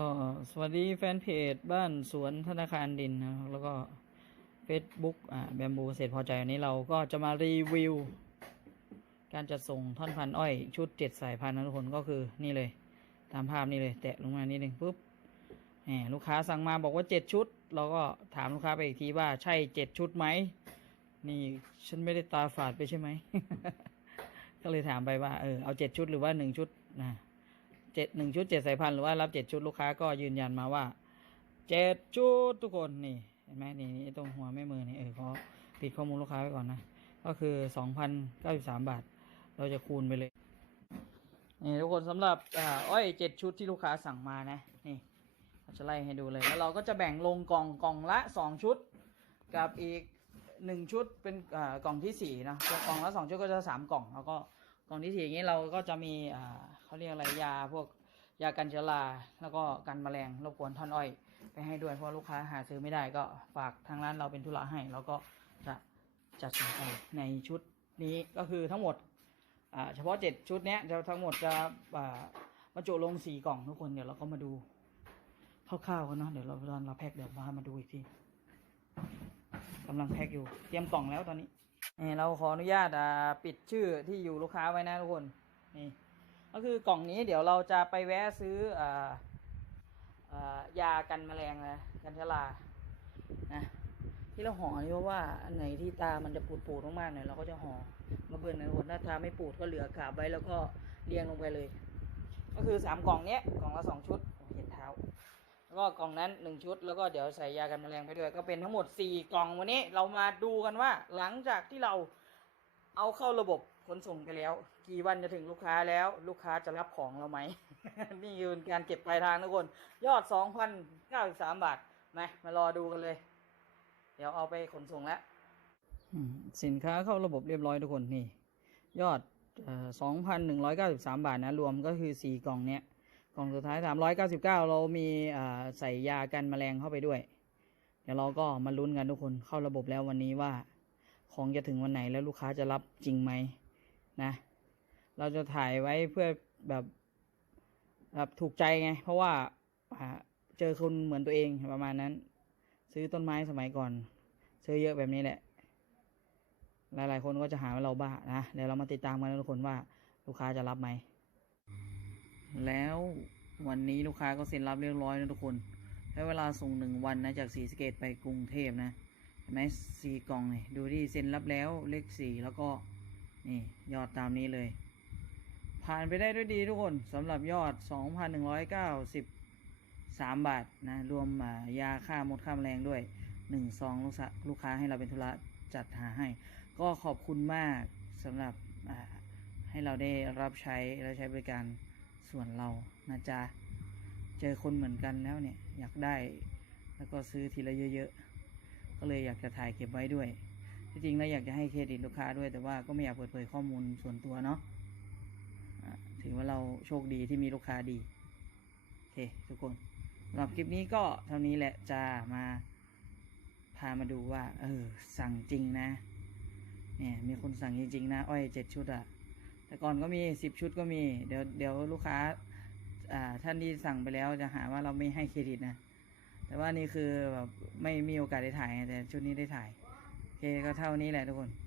ก็สวัสดีแฟนเพจบ้านสวนธนาคารดินนะแล้วก็ Facebook อ่าแบมบูเสร็จพอใจวันนี้เราก็จะมารีวิว การจัดส่งท่อนพันอ้อย ชุดเจ็ดสายพันธุ์นะทุกคนก็คือนี่เลย ตามภาพนี่เลย แตะลงมานิดนึงปุ๊บแหมลูกค้าสั่งมาบอกว่าเจ็ดชุด เราก็ถามลูกค้าไปอีกทีว่าใช่เจ็ดชุดไหม นี่ฉันไม่ได้ตาฝาดไปใช่ไหม ก็เลยถามไปว่าเออเอาเจ็ดชุดหรือว่าหนึ่งชุดนะ เจ็ดหนึ่งชุดเจ็ดสายพันธุ์หรือว่ารับเจ็ดชุดลูกค้าก็ยืนยันมาว่าเจ็ดชุดทุกคนนี่เห็นไหมนี่นี่ตรงหัวแม่มือนี่เออขอปิดข้อมูลลูกค้าไว้ก่อนนะ ก็คือสองพันเก้าสิบสามบาท เราจะคูณไปเลยนี่ทุกคนสำหรับอ่าอ้อยเจ็ดชุดที่ลูกค้าสั่งมานะนี่เราจะไล่ให้ดูเลยแล้วเราก็จะแบ่งลงกล่องกล่องละสองชุด กับอีกหนึ่งชุดเป็นอ่ากล่องที่สี่นะกล่องละสองชุดก็จะสามกล่อง แล้วก็กล่องที่สี่อย่างนี้เราก็จะมีอ่า เขาเรียกอะไรยาพวกยากันเชื้อราแล้วก็กันแมลงรบกวนท่อนอ้อยไปให้ด้วยเพราะลูกค้าหาซื้อไม่ได้ก็ฝากทางร้านเราเป็นธุระให้แล้วก็จะจัดส่งไปในชุดนี้ก็คือทั้งหมดเฉพาะเจ็ดชุดเนี้ยจะทั้งหมดจะบรรจุลงสี่กล่องทุกคนเดี๋ยวเราก็มาดูคร่าวๆกันเนาะเดี๋ยวเราตอนเราแพ็คเดี๋ยวมามาดูอีกทีกำลังแพ็คอยู่เตรียมกล่องแล้วตอนนี้นี่เราขออนุญาตปิดชื่อที่อยู่ลูกค้าไว้นะทุกคนนี่ ก็คือกล่องนี้เดี๋ยวเราจะไปแวะซื้อออยากันแมลงนะกันเชื้อรานะที่เราห่อนี่เพราะว่าอันไหนที่ตามันจะปูดปูดมากๆเนี่ยเราก็จะห่อมาเบิ่นนะทุกคนถ้าตาไม่ปูดก็เหลือกาบไว้แล้วก็เรียงลงไปเลย ก็คือสามกล่องเนี้ยกล่องละสองชุดเห็นเท้า แล้วก็กล่องนั้นหนึ่งชุด แล้วก็เดี๋ยวใส่ยากันแมลงไปด้วยก็เป็นทั้งหมดสี่กล่องวันนี้เรามาดูกันว่า หลังจากที่เราเอาเข้าระบบ ขนส่งไปแล้ว กี่วันจะถึงลูกค้าแล้ว ลูกค้าจะรับของเราไหม นี่คือการเก็บปลายทางทุกคน ยอดสองพันเก้าสิบสามบาทมามารอดูกันเลย เดี๋ยวเอาไปขนส่งแล้วสินค้าเข้าระบบเรียบร้อยทุกคนนี่ ยอดสองพันหนึ่งร้อยเก้าสิบสามบาทนะ รวมก็คือสี่กล่องเนี้ยกล่องสุดท้ายสามร้อยเก้าสิบเก้าเรามีใส่ยากันแมลงเข้าไปด้วย เดี๋ยวเราก็มาลุ้นกันทุกคนเข้าระบบแล้ววันนี้ว่า ของจะถึงวันไหนแล้วลูกค้าจะรับจริงไหม นะ เราจะถ่ายไว้เพื่อแบบแบบถูกใจไง เพราะว่าเจอคนเหมือนตัวเองประมาณนั้น ซื้อต้นไม้สมัยก่อน ซื้อเยอะแบบนี้แหละ หลาย ๆ คนก็จะหาว่าเราบ้านะเดี๋ยวเรามาติดตามกันทุกคนว่าลูกค้าจะรับไหม แล้ววันนี้ลูกค้าก็เซ็นรับเรียบร้อยนะทุกคนใช้เวลาส่งหนึ่งวันนะจากสีสเกตไปกรุงเทพนะเห็นไหมสี่กล่องนี่ดูที่เซ็นรับแล้วเลขสี่แล้วก็ นี่ยอดตามนี้เลย ผ่านไปได้ด้วยดีทุกคนสำหรับยอด 2,193 บาทนะรวมยาฆ่ามดฆ่าแมลงด้วยหนึ่งซองลูกค้าให้เราเป็นธุระจัดหาให้ ก็ขอบคุณมากสำหรับให้เราได้รับใช้และใช้บริการส่วนเรานะจ๊ะเจอคนเหมือนกันแล้วเนี่ย อยากได้แล้วก็ซื้อทีละเยอะๆ ก็เลยอยากจะถ่ายเก็บไว้ด้วย ที่จริงแล้วอยากจะให้เครดิตลูกค้าด้วยแต่ว่าก็ไม่อยากเปิดเผยข้อมูลส่วนตัวเนาะถือว่าเราโชคดีที่มีลูกค้าดีโอเคทุกคนสำหรับคลิปนี้ก็เท่านี้แหละจะมาพามาดูว่า เออ สั่งจริงนะ เนี่ย มีคนสั่งจริงๆนะ อ้อยเจ็ดชุดอะแต่ก่อนก็มีสิบชุดก็มี เดี๋ยวเดี๋ยวลูกค้า อ่า ท่านที่สั่งไปแล้วจะหาว่าเราไม่ให้เครดิตนะ แต่ว่านี่คือแบบไม่มีโอกาสได้ถ่ายแต่ชุดนี้ได้ถ่าย เคก็เท่านี้แหละทุกคน